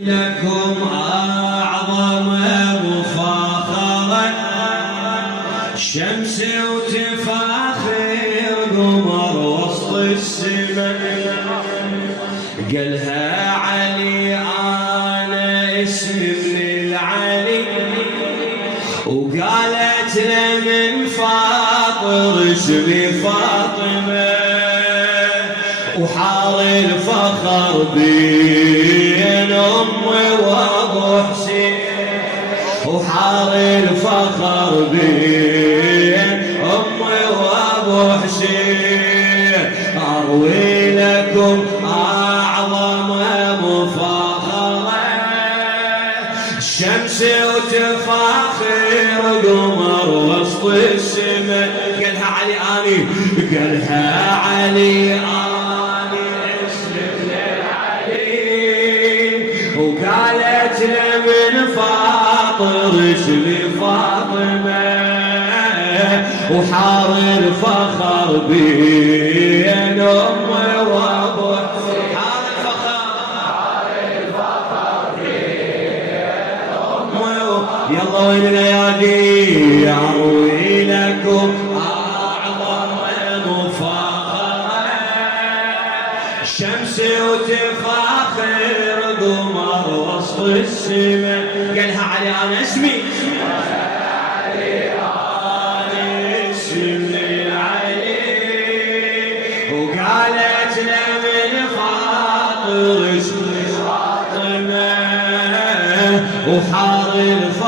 لكم أعظم مفاخرة، شمس وتفاخر قمر وسط السماء، قالها علي أنا اسمي العلي، وقالت له من فاطر اسمي فاطمة، وحار الفخر بين أمي وأبو حسين، وحار الفخر بين أمي وأبو حسين، أروي لكم أعظم مفاخرة، شمس وتفاخر قمر وسط السماء، قالها علي آني، قالها علي آني اسلم للعلي، وقالت له من فاطر اسمي فاطمة، وحار الفخر بين أمي وأبو حسين، حار الفخر بين أمي، يلا وين الأيادي أروي لكم أعظم مفاخرة، شمس وتفاخر قمر وسط السماء، قالها علي أنا اسمي وقالت له من فاطر اسمي فاطمة، وحار الفخر